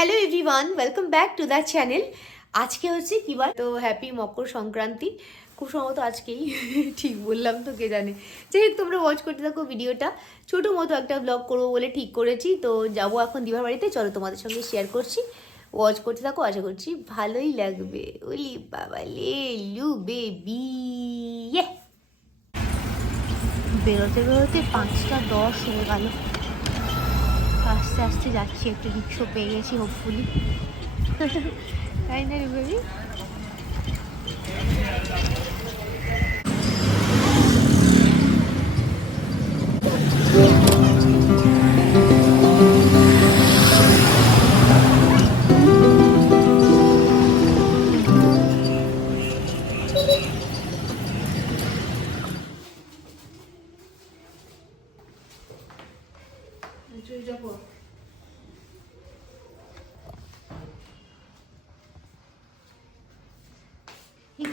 Hello everyone, welcome back to the channel. আজকে হচ্ছে কি বার, তো হ্যাপি মকর সংক্রান্তি। খুব সম্ভবত আজকেই, ঠিক বললাম তো কে জানে। যাই হোক, তোমরা ওয়াচ করতে থাকো ভিডিওটা। ছোটো মতো একটা ব্লগ করবো বলে ঠিক করেছি। তো যাবো এখন দিবার বাড়িতে, চলো তোমাদের সঙ্গে শেয়ার করছি। ওয়াচ করতে থাকো, আশা করছি ভালোই লাগবে। ওলি বাবা লে লু বেবি, বেরোতে বেরোতে 5টা 10 হয়ে গেল। আস্তে আস্তে যাচ্ছি, একটা রিক্সা পেয়ে গেছি হোপফুলি, তাই না রে বেবি?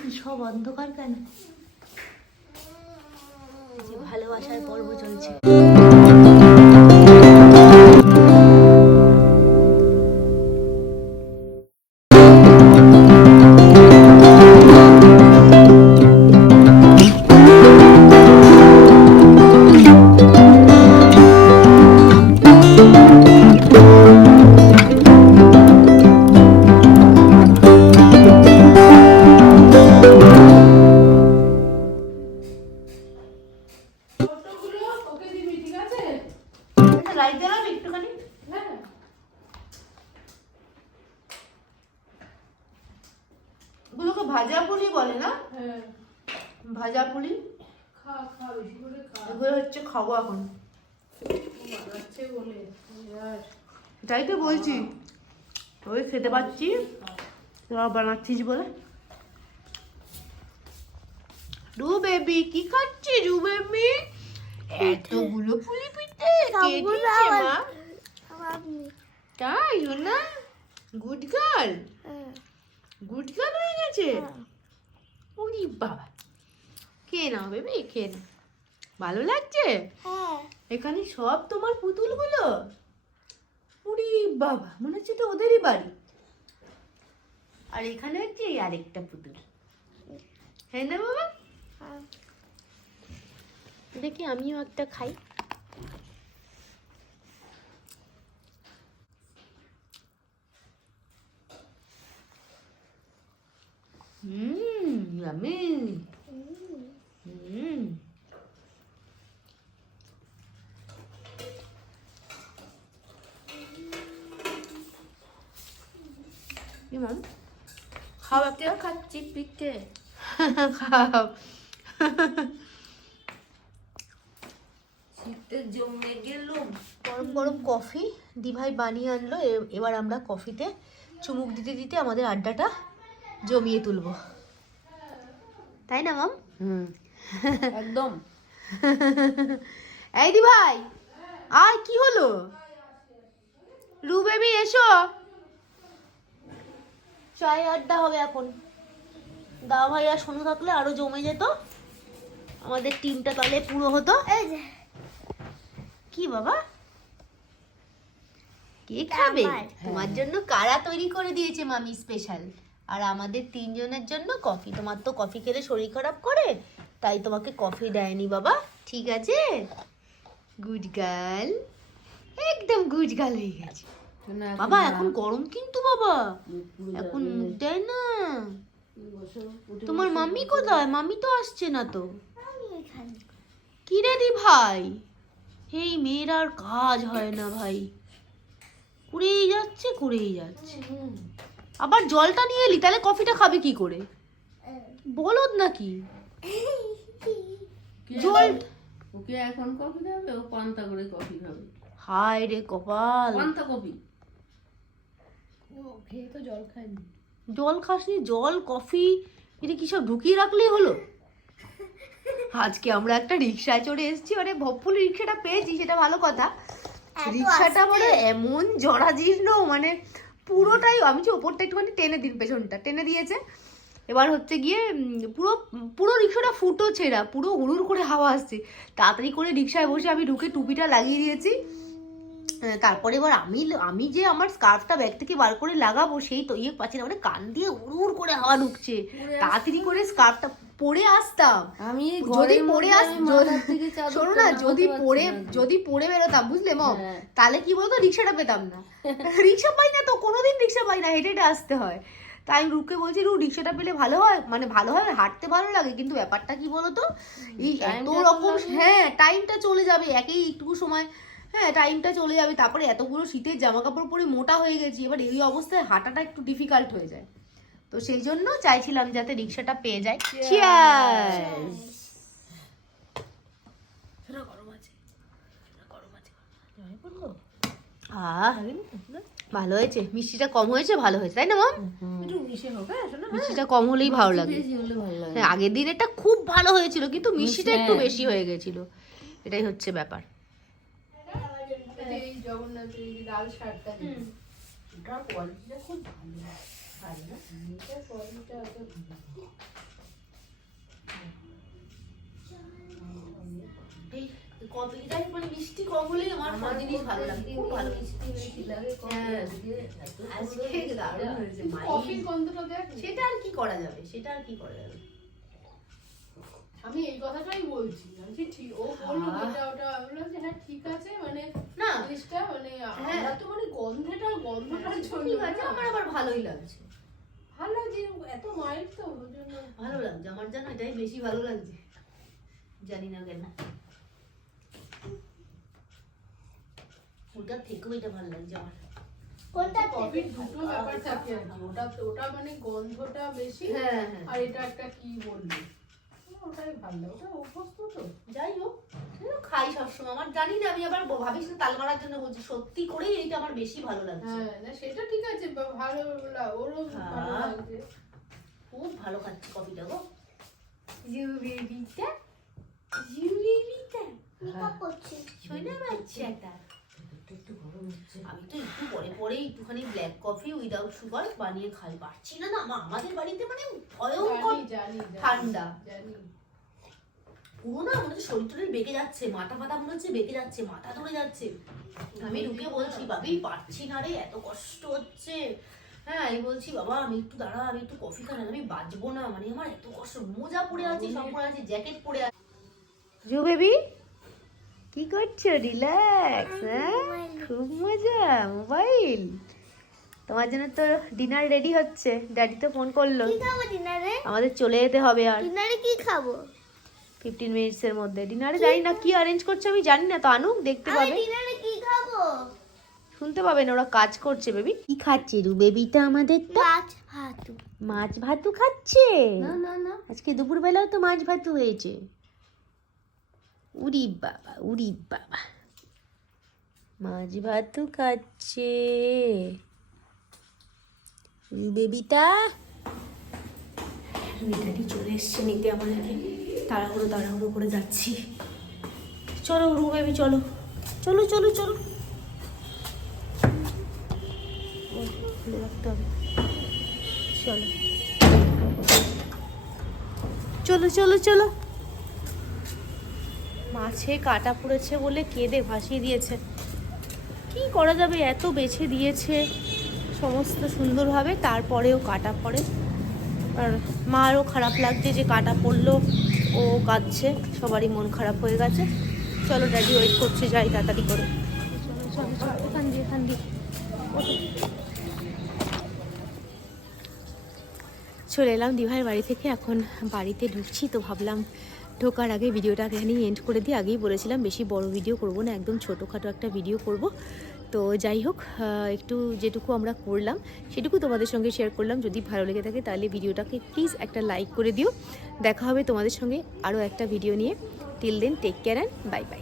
কি সব অন্ধকার কেন? ভালোবাসার পর্ব চলছে। লাইট জ্বালাবি একটুখানি? গুলোকে ভাজা পুলি বলে না? ভাজা পুলি এগুলো হচ্ছে খাবো এখন। তাই তো বলছি, ওই খেতে পাচ্ছি, তোরা বানাচ্ছিস বলে। রু বেবি কি খাচ্ছিস? রু বেবি এতগুলো পুলি পিঠে কে দিয়েছে মা? তাই না? গুড গার্ল, গুড গার্ল হয়ে গেছে। ওরে বাবা, খেয়ে নাও বেবি, খেয়ে নাও। ভালো লাগছে? এখানে সব তোমার পুতুলগুলো? ওরে বাবা, মনে হচ্ছে তো ওদেরই বাড়ি। আর এখানে হচ্ছে এই আরেকটা পুতুল, হ্যাঁ না বাবা? দেখি আমিও একটা খাই। ইয়ামি। ইমাম খাওয়া কে খাচ্ছি পিঠে? খাও। শীতে জমে গেল। গরম গরম কফি দিভাই বানিয়ে আনলো। এবার আমরা কফিতে চুমুক দিতে দিতে আমাদের আড্ডাটা জমিয়ে তুলবো, তাই না মাম? একদম। এই দিভাই আয়, কি হলো? রু বেবি এসো, চায় আড্ডা হবে এখন। দা ভাই আর সোনু থাকলে আরো জমে যেত, আমাদের টিমটা তাহলে পুরো হতো। কি বাবা, কে খাবে? তোমার জন্য কারা তৈরি করে দিয়েছে মামি স্পেশাল, আর আমাদের 3 জনের জন্য কফি। তোমার তো কফি খেলে শরীর খারাপ করে, তাই তোমাকে কফি দেয়নি বাবা, ঠিক আছে? গুড গার্ল, একদম গুড গার্ল হয়ে গেছে বাবা। এখন গরম কিন্তু বাবা, এখন দেয় না। তোমার মাম্মি কোথায়? মাম্মি তো আসছে না তো। কি রে দি ভাই, এই মেয়ের আর কাজ হয় না ভাই, করেই যাচ্ছে করেই যাচ্ছে। আবার জলটা নিয়ে এলি, তাহলে কফিটা খাবে কি করে? বলদ নাকি? জল ওকে এখন কফি খাবে, ও পান্তা করে কফি খাবে। হায় রে কপাল, পান্তা কফি। ও খেয়ে তো জল খায়নি। জল খাসনি? জল কফি এটা কি সব ঢুকিয়ে রাখলেই হলো? আজকে আমরা একটা রিক্সায় চড়ে এসেছি, মানে ভবফুলি রিক্সাটা পেয়েছি, সেটা ভালো কথা। রিক্সাটা মানে এমন জরাজীর্ণ, মানে পুরোটাই, আমি যে ওপরটা একটুখানি টেনে দিন, পেছনটা টেনে দিয়েছে। এবার হচ্ছে গিয়ে পুরো পুরো রিক্সাটা ফুটো ছেঁড়া, পুরো হুড়ুর করে হাওয়া আসছে। তাড়াতাড়ি করে রিক্সায় বসে আমি ঢুকে টুপিটা লাগিয়ে দিয়েছি। তারপরে এবার আমি যে আমার স্কার্ফটা ব্যাগ থেকে বার করে লাগাবো সেই তো ইয়ে পাচ্ছি না, মানে কান দিয়ে উড় করে হাওয়া ঢুকছে, তাড়াতাড়ি করে স্কার্ফটা পরে আসতাম। আমি যদি পরে শোনো না, যদি পরে বেরোতাম বুঝলে মম, তাহলে কি বলতো রিক্সাটা পেতাম না। রিক্সা পাই না তো, কোনোদিন রিক্সা পাই না, হেঁটে হেঁটে আসতে হয়। তাই আমি রুকে বলছি রু রিক্সাটা পেলে ভালো হয়, মানে ভালো হয়, হাঁটতে ভালো লাগে, কিন্তু ব্যাপারটা কি বলতো এই এত রকম, হ্যাঁ টাইমটা চলে যাবে একই একটু সময়, হ্যাঁ টাইমটা চলে যাবে, তারপরে এতগুলো শীতের জামা কাপড় পরে মোটা হয়ে গেছি, এবার এই অবস্থায় হাঁটাটা একটু ডিফিকাল্ট হয়ে যায়। তো সেই জন্য চাইছিলাম যাতে রিক্সাটা পেয়ে যায়। চিয়ার্স। ভালো হয়েছে, মিষ্টিটা কম হয়েছে, ভালো হয়েছে তাই না মাম? মিষ্টিটা কম হলেই ভালো লাগে। হ্যাঁ আগের দিন এটা খুব ভালো হয়েছিল, কিন্তু মিষ্টিটা একটু বেশি হয়ে গেছিল, এটাই হচ্ছে ব্যাপার। মানে মিষ্টি কম হলেই আমার সব জিনিস ভালো লাগে, খুব ভালো মিষ্টি লাগে। সেটা আর কি করা যাবে, সেটা আর কি করা যাবে। আমি এই কথাটাই বলছি, আমি ঠিক ও বললো এটা ওটা, আমি বললাম যে হ্যাঁ ঠিক আছে, মানে না জিনিসটা মানে আমরা তো মানে গন্ধটার জন্য ঠিক আছে, আমার আবার ভালোই লাগছে, ভালো লাগছে, এত মাইল্ড তো ওর জন্য ভালো লাগছে আমার, জানো এটাই বেশি ভালো লাগছে, জানি না কেন ওটার থেকেও এটা ভালো লাগছে আমার। কফির দুটো ব্যাপার থাকে আর কি, ওটা মানে গন্ধটা বেশি, আর এটা একটা কি বলবো, ওটাই ভালো লাগে, ওটা অভ্যস্ত তো। যাই হোক খাই সবসময়, আমার জানি না, আমি আবার ভাবিস না তাল মারার জন্য বলছি, সত্যি করেই এইটা আমার বেশি ভালো লাগছে। হ্যাঁ না সেটা ঠিক আছে, ভালো ওরও ভালো লাগছে, খুব ভালো খাচ্ছি কফিটা গো। আমি তো একটু পরে পরে একটুখানি ব্ল্যাক কফি উইদাউট সুগার বানিয়ে খাই, পারছি না না আমাদের বাড়িতে মানে ভয়ঙ্কর ঠান্ডা, পুরো না মনে হচ্ছে শরীর টরীর বেঁকে যাচ্ছে, মাথা ফাতা মনে হচ্ছে বেঁকে যাচ্ছে, মাথা ধরে যাচ্ছে। আমি রুকে বলছি বাবি পারছি না রে, এত কষ্ট হচ্ছে। হ্যাঁ আমি বলছি বাবা আমি একটু দাঁড়া, আমি একটু কফি খাই, আমি বাঁচবো না, মানে আমার এত কষ্ট, মোজা পরে আছি, সব পরে আছি, জ্যাকেট পরে আছি। জু বেবি কি করছো? রিল্যাক্স, হ্যাঁ খুব মজা, মোবাইল। তোমার জন্য তো ডিনার রেডি হচ্ছে, ড্যাডি তো ফোন করলো, কি খাবো ডিনারে? আমাদের চলে যেতে হবে আর ডিনারে কি খাবো? 15 মিনিটসের মধ্যে। ডিনারে জানি না কি অ্যারেঞ্জ করছে, আমি জানি না, তো আনুক দেখতে আমি পাবে, ডিনারে কি খাবো? শুনতে পাবে না, ওরা কাজ করছে। বেবি কি খাচ্ছে রু বেবিটা আমাদের? মাছ ভাতু। মাছ ভাতু খাচ্ছে? না না না, আজকে দুপুরবেলাও তো মাছ ভাতু হয়েছে। উরি বাবা উরি বাবা, মাছ ভাতু খাচ্ছে রু বেবিটা। রুইটাটি চলে এসছে নিতে আমাদেরকে, তাড়াহুড়ো তাড়াহুড়ো করে যাচ্ছি। চলো রু বেবি চলো চলো চলো চলো, খুলে রাখতে হবে, চলো চলো চলো চলো। মাছে কাটা পড়েছে বলে কেঁদে ভাসিয়ে দিয়েছে, কি করা যাবে, এত বেছে দিয়েছে সমস্ত সুন্দরভাবে, তারপরেও কাটা পড়ে। আর মারও খারাপ লাগছে যে কাটা পড়লো, ও কাঁদছে, সবারই মন খারাপ হয়ে গেছে। চলো ড্যাডি ওয়েট করছে, যাই তাড়াতাড়ি করে। চলো চলো চলো, এখান দিয়ে চলে এলাম দিভাইয়ের বাড়ি থেকে, এখন বাড়িতে ঢুকছি। তো ভাবলাম ঢোকার আগে ভিডিওটা এখানেই এন্ড করে দিই। আগেই বলেছিলাম বেশি বড় ভিডিও করব না, একদম ছোটোখাটো একটা ভিডিও করব। তো যাই হোক, একটু যেটুকু আমরা করলাম সেটুকু তোমাদের সঙ্গে শেয়ার করলাম। যদি ভালো লেগে থাকে তাহলে ভিডিওটাকে প্লিজ একটা লাইক করে দিও। দেখা হবে তোমাদের সঙ্গে আরও একটা ভিডিও নিয়ে। Till then take care and bye by.